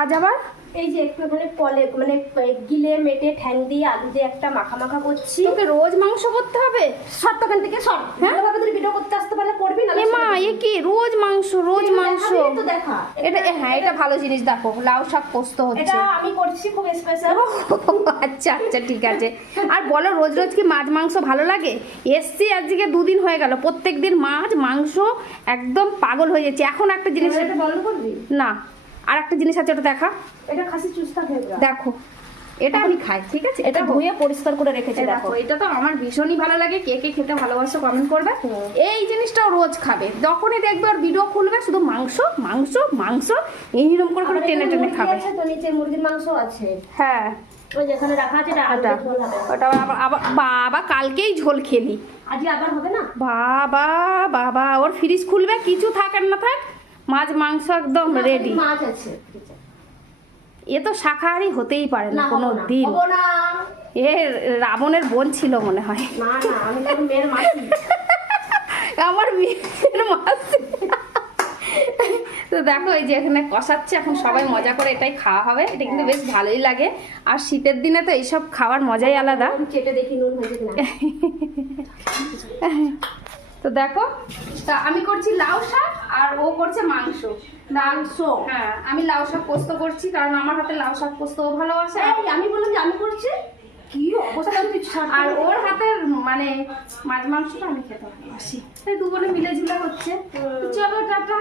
আজ আবার এই যে একটু মানে পলে মানে গিলে মেটে ঠ্যাং দিয়ে আলু দিয়ে একটা মাখা মাখা করছি। তোকে রোজ মাংস করতে হবে? সর দোকান থেকে সর। হ্যাঁ ভাবে তুই ভিডিও করতে আসতে পারলে করবি না। এ মা, এ কি রোজ মাংস রোজ মাংস? তো দেখা এটা হ্যাঁ, এটা ভালো জিনিস। দেখো লাউ শাক পোস্ত হচ্ছে। এটা আমি করছি খুব স্পেশাল। আচ্ছা আচ্ছা ঠিক আছে। আর বলো, রোজ রোজ কি মাছ মাংস ভালো লাগে? এসছি আজকে 2 দিন হয়ে গেল, প্রত্যেকদিন মাছ মাংস, একদম পাগল হয়ে যাচ্ছে। এখন একটা জিনিস এটা বন্ধ করবি না, আর একটা জিনিস আছে, ওটা দেখা। এটা খাসি চুস্তা ফেবরা। দেখো এটা আমি খাই, ঠিক আছে? এটা ধুয়ে পরিষ্কার করে রেখেছি। দেখো দেখো এটা তো আমার ভীষণই ভালো লাগে। কে কে খেতে ভালোবাসো কমেন্ট করবে। এই জিনিসটাও রোজ খাবে, যখনই দেখবে ওর ভিডিও খুলবে শুধু মাংস মাংস মাংস এইরকম করে করে টেনে টেনে খাবে। আছে তো নিচে মুরগির মাংস আছে। হ্যাঁ ওই যেখানে রাখা আছে এটা আলাদা ঝোল হবে। ওটা আবার বাবা কালকেই ঝোল খেলি। আজকে আবার হবে না। বাবা বাবা, ওর ফ্রিজ খুলবে কিছু থাক আর না থাক, মাছ মাংস একদম রেডি। মাছ আছে। এ তো শাকাহারি হতেই পারে না কোনো দিন। হবো না। এ রাবণের বোন ছিল মনে হয়। না না, আমি তো মেয়ের মাসি। আমার মেয়ের মাসি। তো দেখো এই যে এখানে কষাচ্ছে, এখন সবাই মজা করে এটাই খাওয়া হবে। এটা কিন্তু বেশ ভালোই লাগে, আর শীতের দিনে তো এইসব খাওয়ার মজাই আলাদা। চেটে দেখি নুন হয়েছে কিনা। তো দেখো, তা আমি করছি লাউ শাক আর ও করছে মাংস। মাংস। হ্যাঁ, আমি লাউ শাক পোস্ত করছি কারণ আমার হাতে লাউ শাক পোস্ত ও ভালোবাসে। এই আমি বললাম যে আমি করছি, কি অবস্থা আমি আর ওর হাতের মানে মাছ মাংসটা আমি খেতে ভালোবাসি, তাই 2 বোনে মিলে ঝুলে হচ্ছে। চলো টাটা।